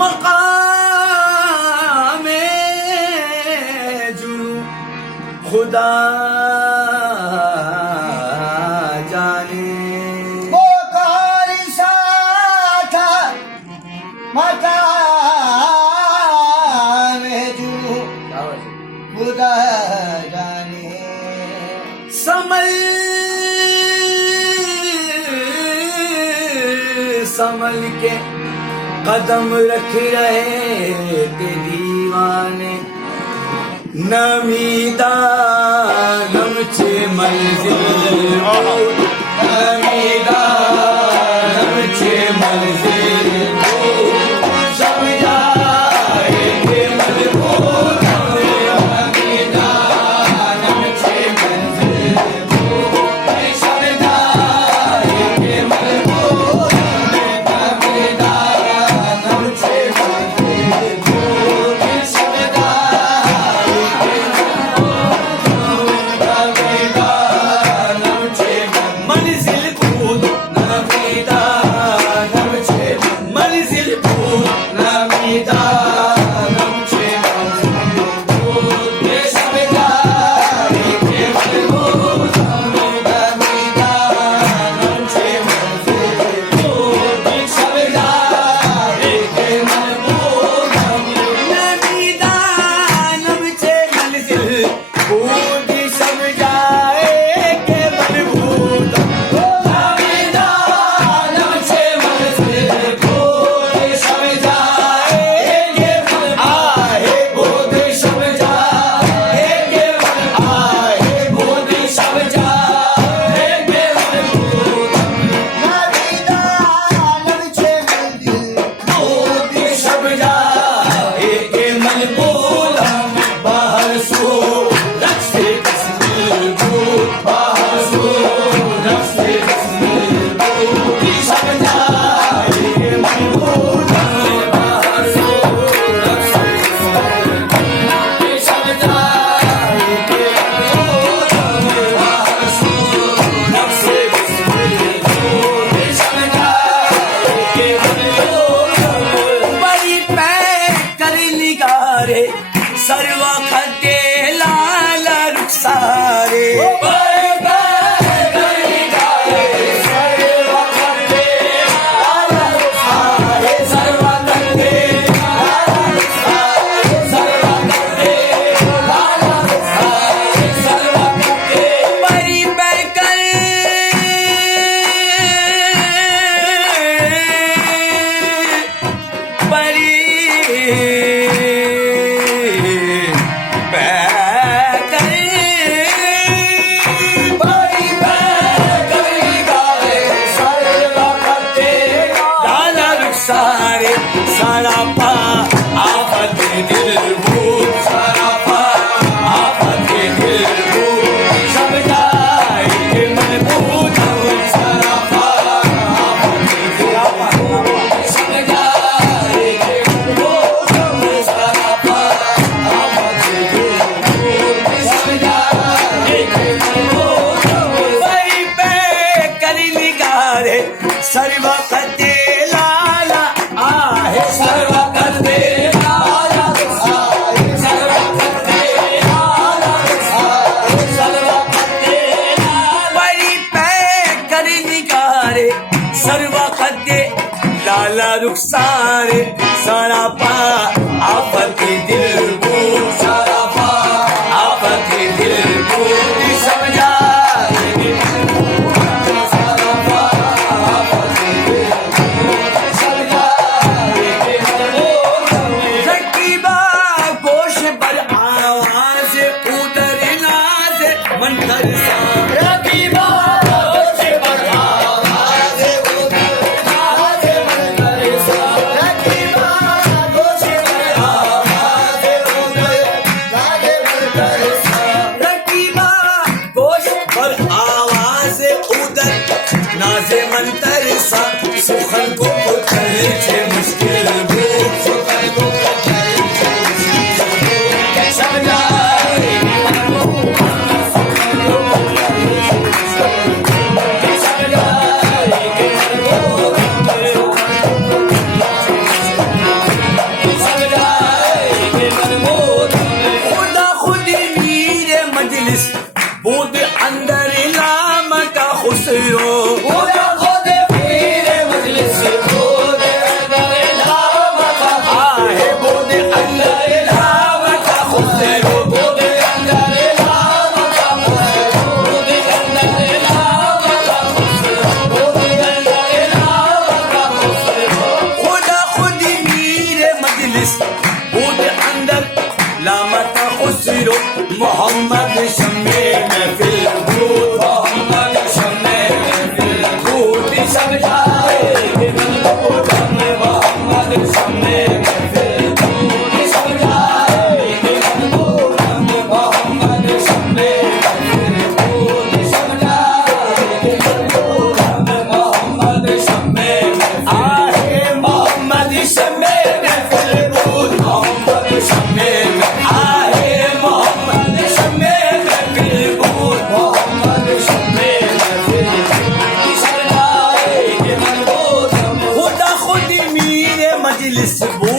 मकाम जुनू खुदा जाने वो कौन सा था मकाम जुनू खुदा जाने। समल संभल के कदम रख रहे थे दीवाने नमीदा नमचे मंजिल नमीदा नमचे मंजिल सब जाएंगे मजबूर नमीदा नमचे मंजिल सब जाएंगे मजबूर नमीदा नमचे मंजिल कूद नमीदा नमचे मंजिल कूद नमीदा नमचे सब जाएंगे मजबूर नमीदा नमचे सब जाएंगे मजबूर नमीदा नमचे मंजिल कूद सब जाएंगे मजबूर नमीदा नमचे मंजिल कूद सब जाएंगे आहे कूद सब जाएंगे आहे कूद सब जाएंगे नमीदा नमचे मंजिल कूद सब जाएंगे मजबूर बाहर सो रस्ते तस्वीर बाहर सो रस्ते तस्वीर सब जाएंगे मजबूर बाहर सो रस्ते तस्वीर सब जाएंगे बाहर सो रस्ते तस्वीर सब जाएंगे बड़ी पै कर निगारे सर्वा खते लाल रुखसारे बड़ी पै कर निगारे सर्वा खते लाल रुखसारे सर्वा खते लाल रुखसारे सर्वा खते लाल रुखसारे सर्वा खते बड़ी पै कर बड़ी पैकर बड़ी पैकर गावे सर्वा खते लाल रुखसारे सारा पा आफत दिल भूत सारा पा आफत दिल भूत सब जाएंगे मजबूत सारा पा आफत दिल भूत सब जाएंगे मजबूत सारा पा आफत दिल भूत सब जाएंगे मजबूत बड़ी पे करी निगारे सर्वा खते लाला आहे सर्वा खते लाला आहे सर्वा खते लाला आहे सर्वा खते बड़ी पे करी निगारे सर्वा खते लाला रुखसारे सारा पा आफत दिल भूत सारा पा आफत दिल भूत सब जाएंगे सारा पा आफत दिल भूत सब जाएंगे रकीबा गोश पर आवाज उधर नाज मंदर सा रकीबा गोश पर आवाज उधर नाज मंदर सा रकीबा गोश पर आवाज उधर लागे मंदिर सा। रकीबा गोश पर आवाज उधर नाजे मंतर सा सुखन को पुत्र से मुश्किल भूख सुखन को पुत्र से मुश्किल भूख सब जाएंगे सुखन को पुत्र से मुश्किल भूख सब जाएंगे खुदा खुदी मीरे मजलिस बू